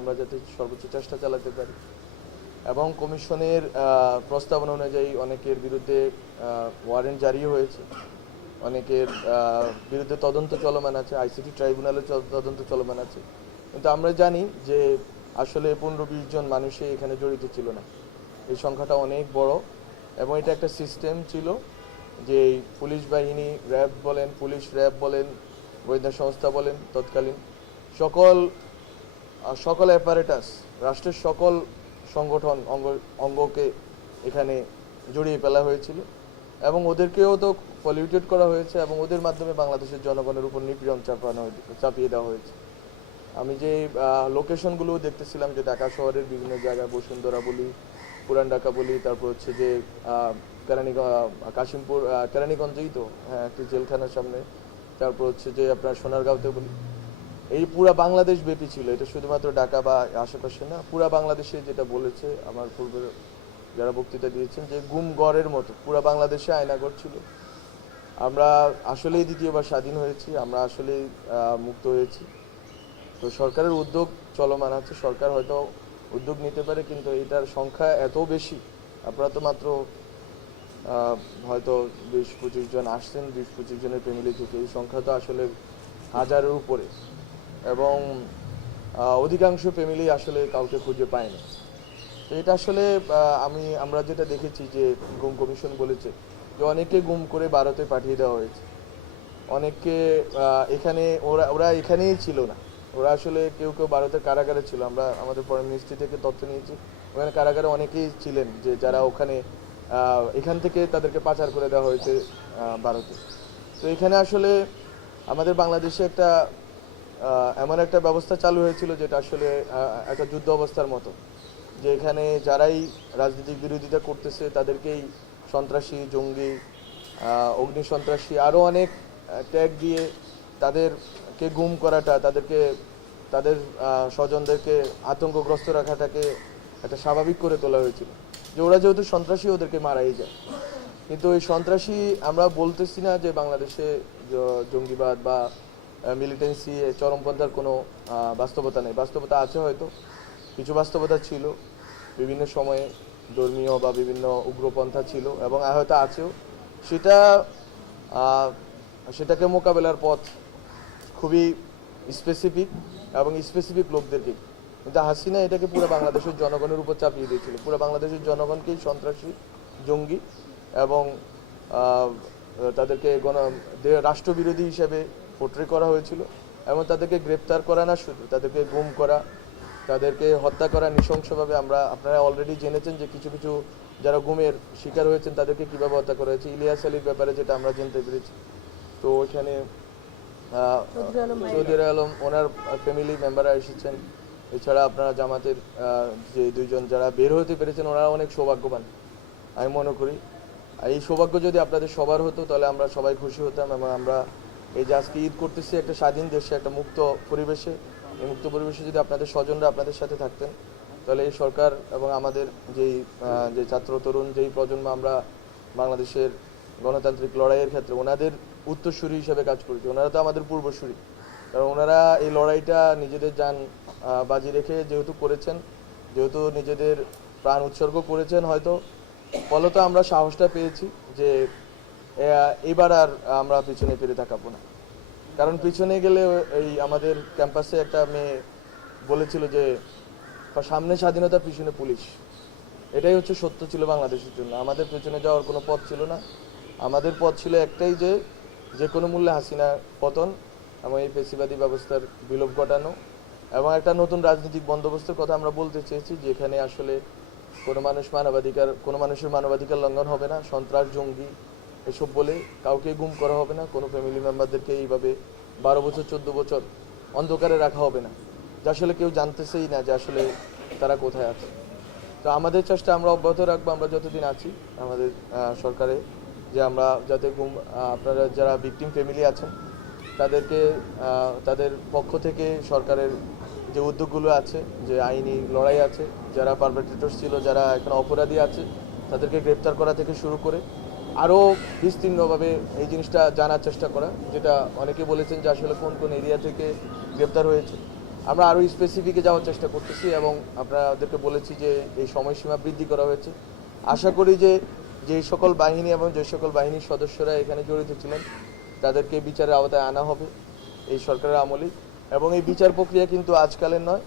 আমরা যাতে সর্বোচ্চ চেষ্টা চালাতে পারি। এবং কমিশনের প্রস্তাবনা অনুযায়ী অনেকের বিরুদ্ধে ওয়ারেন্ট জারি হয়েছে, অনেকের বিরুদ্ধে তদন্ত চলমান আছে, আইসিটি ট্রাইব্যুনালে তদন্ত চলমান আছে। কিন্তু আমরা জানি যে আসলে 15-20 জন মানুষই এখানে জড়িত ছিল না, এই সংখ্যাটা অনেক বড়। এবং এটা একটা সিস্টেম ছিল যে পুলিশ বাহিনী, র্যাব বলেন, পুলিশ র্যাব বলেন, গোয়েন্দা সংস্থা বলেন, তৎকালীন সকল অ্যাপারেটাস, রাষ্ট্রের সকল সংগঠন অঙ্গকে এখানে জড়িয়ে ফেলা হয়েছিল এবং ওদেরকেও তো পলিউটেড করা হয়েছে এবং ওদের মাধ্যমে বাংলাদেশের জনগণের উপর নিপীড়ন চাপিয়ে দেওয়া হয়েছে। আমি যে লোকেশনগুলো দেখতেছিলাম, যে ঢাকা শহরের বিভিন্ন জায়গায়, বসুন্ধরা বলি, পুরান ঢাকা বলি, তারপর হচ্ছে যে কাশিমপুর, কেরানীগঞ্জেই তো হ্যাঁ একটি জেলখানার সামনে, তারপর হচ্ছে যে আপনার সোনারগাঁওতে বলি, এই পুরা বাংলাদেশ ব্যাপী ছিল। এটা শুধুমাত্র ঢাকা বা আশেপাশে না, পুরা বাংলাদেশে, যেটা বলেছে আমার পূর্বে যারা বক্তৃতা দিয়েছেন, যে গুমগড়ের মতো পুরা বাংলাদেশে আয়নাগর ছিল। আমরা আসলেই দ্বিতীয়বার স্বাধীন হয়েছি, আমরা আসলেই মুক্ত হয়েছি। তো সরকারের উদ্যোগ চলমান আছে, সরকার হয়তো উদ্যোগ নিতে পারে, কিন্তু এটার সংখ্যা এত বেশি। আপনারা তো মাত্র হয়তো 20-25 জন আসছেন, 20-25 জনের ফ্যামিলি থেকে, এই সংখ্যা তো আসলে হাজারের উপরে। এবং অধিকাংশ ফ্যামিলি আসলে কাউকে খুঁজে পায় না। তো এটা আসলে আমরা যেটা দেখেছি যে গুম কমিশন বলেছে যে অনেকে গুম করে ভারতে পাঠিয়ে দেওয়া হয়েছে, অনেককে এখানে ওরা এখানেই ছিল না, ওরা আসলে কেউ কেউ ভারতের কারাগারে ছিল। আমরা আমাদের ফরেন মিনিস্ট্রি থেকে তথ্য নিয়েছি, ওখানে কারাগারে অনেকেই ছিলেন যে যারা ওখানে এখান থেকে তাদেরকে পাচার করে দেওয়া হয়েছে ভারতে। তো এখানে আসলে আমাদের বাংলাদেশে একটা এমন একটা ব্যবস্থা চালু হয়েছিল যেটা আসলে একটা যুদ্ধ অবস্থার মতো, যে এখানে যারাই রাজনৈতিক বিরোধিতা করতেছে তাদেরকেই সন্ত্রাসী, জঙ্গি, অগ্নি সন্ত্রাসী, আরও অনেক ট্যাগ দিয়ে তাদেরকে গুম করাটা, তাদের স্বজনদেরকে আতঙ্কগ্রস্ত রাখাটাকে একটা স্বাভাবিক করে তোলা হয়েছিল, যে ওরা যেহেতু সন্ত্রাসী ওদেরকে মারাই যায়। কিন্তু এই সন্ত্রাসী আমরা বলতেছি না যে বাংলাদেশে জঙ্গিবাদ বা মিলিটেন্সি, চরমপন্থার কোনো বাস্তবতা নেই। বাস্তবতা আছে, হয়তো কিছু বাস্তবতা ছিল, বিভিন্ন সময়ে ধর্মীয় বা বিভিন্ন উগ্রপন্থা ছিল এবং হয়তো আছেও। সেটাকে মোকাবেলার পথ খুবই স্পেসিফিক এবং স্পেসিফিক লোকদেরকে। কিন্তু হাসিনা এটাকে পুরো বাংলাদেশের জনগণের উপর চাপিয়ে দিয়েছিল, পুরো বাংলাদেশের জনগণকেই সন্ত্রাসী, জঙ্গি এবং তাদেরকে রাষ্ট্রবিরোধী হিসেবে পোট্রে করা হয়েছিল। এবং তাদেরকে গ্রেপ্তার করা না, শুধু তাদেরকে গুম করা, তাদেরকে হত্যা করা নৃশংসভাবে। আপনারা অলরেডি জেনেছেন যে কিছু কিছু যারা গুমের শিকার হয়েছেন তাদেরকে কীভাবে হত্যা করা হয়েছে। ইলিয়াস আলীর ব্যাপারে যেটা আমরা জানতে পেরেছি, তো ওইখানে চৌধুরী আলম, ওনার ফ্যামিলি মেম্বাররা এসেছেন। এছাড়া আপনারা জামাতের যে 2 জন যারা বের হতে পেরেছেন, ওনারা অনেক সৌভাগ্যবান আমি মনে করি। এই সৌভাগ্য যদি আপনাদের সবার হতো তাহলে আমরা সবাই খুশি হতাম। এবং আমরা এই যে আজকে ঈদ করতেছি একটা স্বাধীন দেশে, একটা মুক্ত পরিবেশে, এই মুক্ত পরিবেশে যদি আপনাদের স্বজনরা আপনাদের সাথে থাকতেন, তাহলে এই সরকার এবং আমাদের যে ছাত্র তরুণ যেই প্রজন্ম আমরা বাংলাদেশের গণতান্ত্রিক লড়াইয়ের ক্ষেত্রে ওনাদের উত্তরসূরি হিসেবে কাজ করেছি। ওনারা তো আমাদের পূর্বসূরি, কারণ ওনারা এই লড়াইটা নিজেদের জান বাজি রেখে যেহেতু করেছেন, যেহেতু নিজেদের প্রাণ উৎসর্গ করেছেন, হয়তো ফলত আমরা সাহসটা পেয়েছি যে এবার আর আমরা পিছনে ফিরে তাকাবো না। কারণ পিছনে গেলে এই আমাদের ক্যাম্পাসে একটা মেয়ে বলেছিল যে সামনে স্বাধীনতা, পিছনে পুলিশ। এটাই হচ্ছে সত্য ছিল বাংলাদেশের জন্য। আমাদের পেছনে যাওয়ার কোনো পথ ছিল না, আমাদের পথ ছিল একটাই, যে কোনো মূল্যে হাসিনা পতন এবং এই পেশিবাদী ব্যবস্থার বিলোপ ঘটানো এবং একটা নতুন রাজনৈতিক বন্দোবস্তের কথা আমরা বলতে চেয়েছি, যেখানে আসলে কোনো মানুষের মানবাধিকার লঙ্ঘন হবে না, সন্ত্রাস, জঙ্গি এসব বলে কাউকে গুম করা হবে না, কোনো ফ্যামিলি মেম্বারদেরকে এইভাবে 12 বছর 14 বছর অন্ধকারে রাখা হবে না, যে আসলে কেউ জানতেছেই না যে আসলে তারা কোথায় আছে। তো আমাদের চেষ্টা আমরা অব্যাহত রাখবো, আমরা যতদিন আছি আমাদের সরকারে, যে আমরা যাতে আপনারা যারা ভিকটিম ফ্যামিলি আছেন তাদেরকে তাদের পক্ষ থেকে সরকারের যে উদ্যোগগুলো আছে, যে আইনি লড়াই আছে, যারা পারপেট্রেটর ছিল, যারা এখন অপরাধী আছে, তাদেরকে গ্রেপ্তার করা থেকে শুরু করে আরও বিস্তীর্ণভাবে এই জিনিসটা জানার চেষ্টা করা, যেটা অনেকে বলেছেন যে আসলে কোন কোন এরিয়া থেকে গ্রেপ্তার হয়েছে। আমরা আরও স্পেসিফিকে যাওয়ার চেষ্টা করতেছি এবং আপনাদেরকে বলেছি যে এই সময়সীমা বৃদ্ধি করা হয়েছে। আশা করি যে যে সকল বাহিনী এবং যে সকল বাহিনীর সদস্যরা এখানে জড়িত ছিলেন তাদেরকে বিচারের আওতায় আনা হবে এই সরকারের আমলেই, এবং এই বিচার প্রক্রিয়া কিন্তু আজকালের নয়।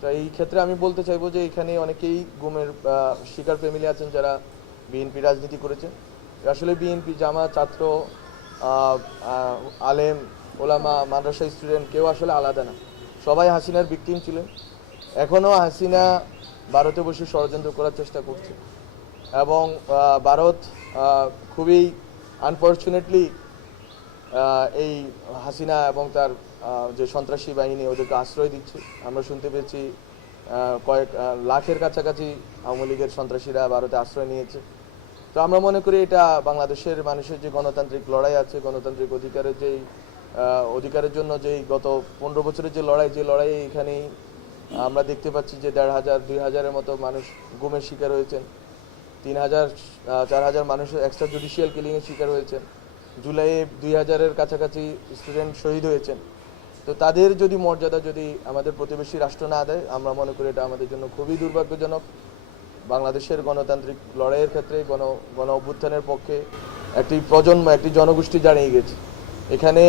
তো এই ক্ষেত্রে আমি বলতে চাইবো যে এখানে অনেকেই গুমের শিকার ফ্যামিলি আছেন যারা বিএনপি রাজনীতি করেছেন। আসলে বিএনপি জামাত ছাত্র আলেম ওলামা মাদ্রাসা স্টুডেন্ট কেউ আসলে আলাদা না, সবাই হাসিনার ভিকটিম ছিলেন। এখনও হাসিনা ভারতে বসে ষড়যন্ত্র করার চেষ্টা করছে এবং ভারত খুবই আনফর্চুনেটলি এই হাসিনা এবং তার যে সন্ত্রাসী বাহিনী ওদেরকে আশ্রয় দিচ্ছে। আমরা শুনতে পেয়েছি কয়েক লাখের কাছাকাছি আওয়ামী লীগের সন্ত্রাসীরা ভারতে আশ্রয় নিয়েছে। তো আমরা মনে করি এটা বাংলাদেশের মানুষের যে গণতান্ত্রিক লড়াই আছে, গণতান্ত্রিক অধিকারের জন্য যেই গত 15 বছরের যে লড়াই এখানেই আমরা দেখতে পাচ্ছি যে 1,500 2,000-এর মতো মানুষ গুমের শিকার হয়েছেন, 3,000 4,000 মানুষ এক্সট্রা জুডিশিয়াল কিলিংয়ের শিকার হয়েছেন, জুলাইয়ে 2,000-এর কাছাকাছি স্টুডেন্ট শহীদ হয়েছেন। তো তাদের যদি মর্যাদা যদি আমাদের প্রতিবেশী রাষ্ট্র না দেয়, আমরা মনে করি এটা আমাদের জন্য খুবই দুর্ভাগ্যজনক। বাংলাদেশের গণতান্ত্রিক লড়াইয়ের ক্ষেত্রে গণ অভ্যুত্থানের পক্ষে একটি প্রজন্ম, একটি জনগোষ্ঠী দাঁড়িয়ে গেছে। এখানে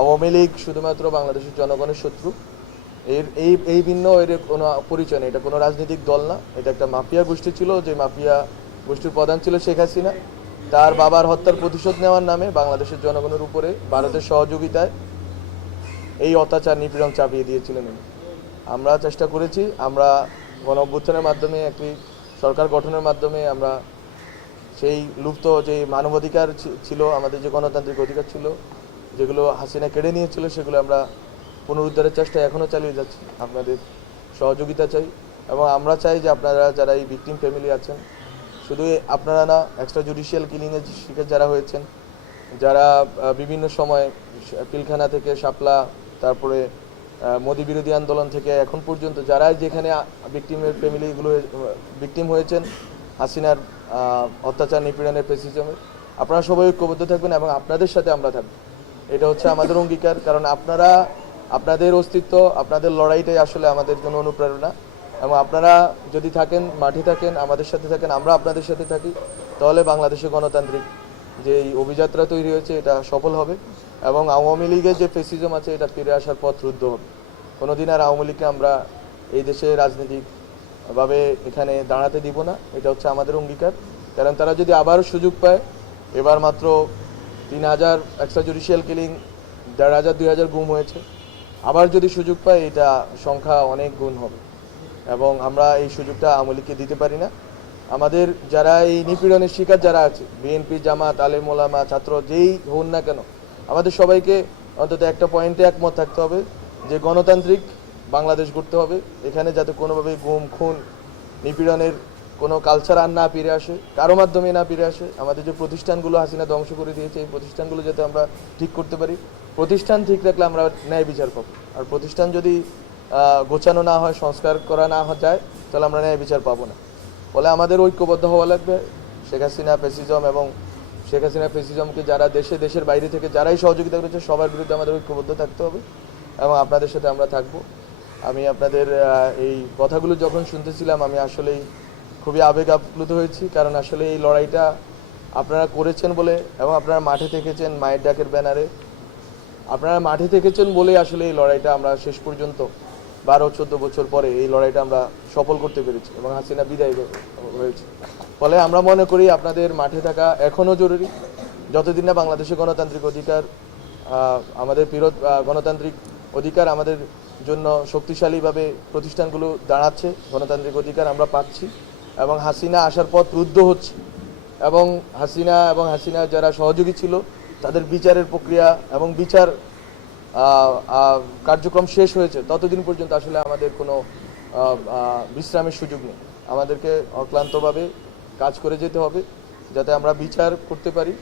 আওয়ামী লীগ শুধুমাত্র বাংলাদেশের জনগণের শত্রু, এই ভিন্ন এর কোনো পরিচয় নেই। এটা কোনো রাজনৈতিক দল না, এটা একটা মাফিয়া গোষ্ঠী ছিল, যে মাফিয়া গোষ্ঠীর প্রধান ছিল শেখ হাসিনা। তার বাবার হত্যার প্রতিশোধ নেওয়ার নামে বাংলাদেশের জনগণের উপরে ভারতের সহযোগিতায় এই অত্যাচার নিপীড়ন চাপিয়ে দিয়েছিলেন। আমরা চেষ্টা করেছি, আমরা গণ অভ্যুত্থানের মাধ্যমে একটি সরকার গঠনের মাধ্যমে আমরা সেই লুপ্ত যে মানবাধিকার ছিল, আমাদের যে গণতান্ত্রিক অধিকার ছিল, যেগুলো হাসিনা কেড়ে নিয়েছিল, সেগুলো আমরা পুনরুদ্ধারের চেষ্টা এখনও চালিয়ে যাচ্ছি। আপনাদের সহযোগিতা চাই এবং আমরা চাই যে আপনারা যারা এই ভিকটিম ফ্যামিলি আছেন, শুধু আপনারা না, এক্সট্রা জুডিশিয়াল কিলিংয়ের শিকার যারা হয়েছেন, যারা বিভিন্ন সময় পিলখানা থেকে শাপলা, তারপরে মোদি বিরোধী আন্দোলন থেকে এখন পর্যন্ত যারা যেখানে ভিকটিমের ফ্যামিলিগুলো ভিকটিম হয়েছেন হাসিনার অত্যাচার নিপীড়নের ফ্যাসিজমের, আপনারা সবাই ঐক্যবদ্ধ থাকবেন এবং আপনাদের সাথে আমরা থাকব। এটা হচ্ছে আমাদের অঙ্গীকার, কারণ আপনাদের অস্তিত্ব, আপনাদের লড়াইটাই আসলে আমাদের জন্য অনুপ্রেরণা। এবং আপনারা যদি থাকেন, মাঠে থাকেন, আমাদের সাথে থাকেন, আমরা আপনাদের সাথে থাকি, তাহলে বাংলাদেশে গণতান্ত্রিক যে অভিযাত্রা তৈরি হয়েছে এটা সফল হবে এবং আওয়ামী লীগের যে ফ্যাসিজম আছে এটা ফিরে আসার পথ রুদ্ধ হবে। কোনোদিন আর আওয়ামী লীগকে আমরা এই দেশে রাজনৈতিকভাবে এখানে দাঁড়াতে দিব না, এটা হচ্ছে আমাদের অঙ্গীকার। কারণ তারা যদি আবারও সুযোগ পায়, এবার মাত্র 3,000 এক্সট্রা জুডিশিয়াল কিলিং, 1,500 2,000 গুম হয়েছে, আবার যদি সুযোগ পায় এটা সংখ্যা অনেক গুণ হবে এবং আমরা এই সুযোগটা আওয়ামী লীগকে দিতে পারি না। আমাদের যারা এই নিপীড়নের শিকার যারা আছে, বিএনপি জামাত আলেম ওলামা ছাত্র যেই হন না কেন, আমাদের সবাইকে অন্তত একটা পয়েন্টে একমত থাকতে হবে যে গণতান্ত্রিক বাংলাদেশ গড়তে হবে। এখানে যাতে কোনোভাবে গুম খুন নিপীড়নের কোনো কালচার আর না ফিরে আসে, কারো মাধ্যমে না ফিরে আসে। আমাদের যে প্রতিষ্ঠানগুলো হাসিনা ধ্বংস করে দিয়েছে, এই প্রতিষ্ঠানগুলো যাতে আমরা ঠিক করতে পারি। প্রতিষ্ঠান ঠিক রাখলে আমরা ন্যায় বিচার পাবো, আর প্রতিষ্ঠান যদি গোছানো না হয়, সংস্কার করা না যায়, তাহলে আমরা ন্যায় বিচার পাবো না। ফলে আমাদের ঐক্যবদ্ধ হওয়া লাগবে। শেখ হাসিনা ফ্যাসিজম এবং শেখ হাসিনা ফ্যাসিজমকে যারা দেশের বাইরে থেকে যারাই সহযোগিতা করেছে, সবার বিরুদ্ধে আমাদের ঐক্যবদ্ধ থাকতে হবে এবং আপনাদের সাথে আমরা থাকবো। আমি আপনাদের এই কথাগুলো যখন শুনতেছিলাম, আমি আসলেই খুবই আবেগ আপ্লুত হয়েছি, কারণ আসলে এই লড়াইটা আপনারা করেছেন বলে এবং আপনারা মাঠে থেকেছেন মায়ের ডাকের ব্যানারে, আপনারা মাঠে থেকেছেন বলেই আসলে এই লড়াইটা আমরা শেষ পর্যন্ত 12-14 বছর পরে এই লড়াইটা আমরা সফল করতে পেরেছি এবং হাসিনা বিদায় হয়েছে। ফলে আমরা মনে করি আপনাদের মাঠে থাকা এখনও জরুরি। যতদিন না বাংলাদেশে গণতান্ত্রিক অধিকার, আমাদের গণতান্ত্রিক অধিকার আমাদের জন্য শক্তিশালীভাবে প্রতিষ্ঠানগুলো দাঁড়াচ্ছে, গণতান্ত্রিক অধিকার আমরা পাচ্ছি এবং হাসিনা আসার পথ রুদ্ধ হচ্ছে এবং হাসিনা যারা সহযোগী ছিল তাদের বিচারের প্রক্রিয়া এবং বিচার কার্যক্রম শেষ হয়েছে, ততদিন পর্যন্ত আসলে আমাদের কোনো বিশ্রামের সুযোগ নেই। আমাদেরকে অক্লান্তভাবে কাজ করে যেতে হবে যাতে আমরা বিচার করতে পারি,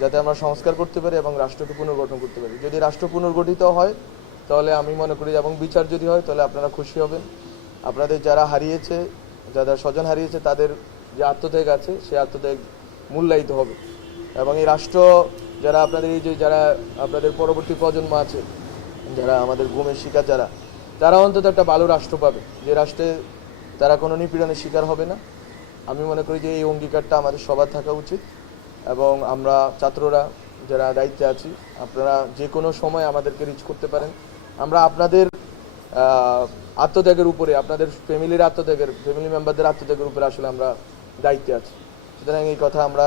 যাতে আমরা সংস্কার করতে পারি এবং রাষ্ট্রকে পুনর্গঠন করতে পারি। যদি রাষ্ট্র পুনর্গঠিত হয় তাহলে আমি মনে করি, এবং বিচার যদি হয় তাহলে আপনারা খুশি হবেন। আপনাদের যারা হারিয়েছে, যারা স্বজন হারিয়েছে, তাদের যে আত্মত্যাগ আছে সেই আত্মত্যাগ মূল্যায়িত হবে এবং এই রাষ্ট্র যারা আপনাদের এই যে যারা আপনাদের পরবর্তী প্রজন্ম আছে, যারা আমাদের গুমের শিকার যারা, তারা অন্তত একটা ভালো রাষ্ট্র পাবে, যে রাষ্ট্রে তারা কোনো নিপীড়নের শিকার হবে না। আমি মনে করি যে এই অঙ্গীকারটা আমাদের সবার থাকা উচিত। এবং আমরা ছাত্ররা যারা দায়িত্বে আছি, আপনারা যে কোনো সময় আমাদেরকে রিচ করতে পারেন। আমরা আপনাদের আত্মত্যাগের উপরে, আপনাদের ফ্যামিলির আত্মত্যাগের, ফ্যামিলি মেম্বারদের আত্মত্যাগের উপরে আসলে আমরা দায়িত্বে আছি। সুতরাং এই কথা আমরা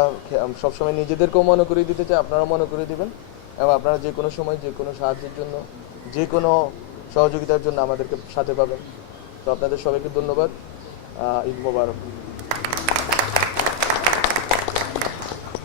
সবসময় নিজেদেরকেও মনে করিয়ে দিতে চাই, আপনারাও মনে করিয়ে দিবেন। এবং আপনারা যে কোনো সময় যে কোনো সাহায্যের জন্য, যে কোনো সহযোগিতার জন্য আমাদেরকে সাথে পাবেন। তো আপনাদের সবাইকে ধন্যবাদ। ঈদ মোবারক।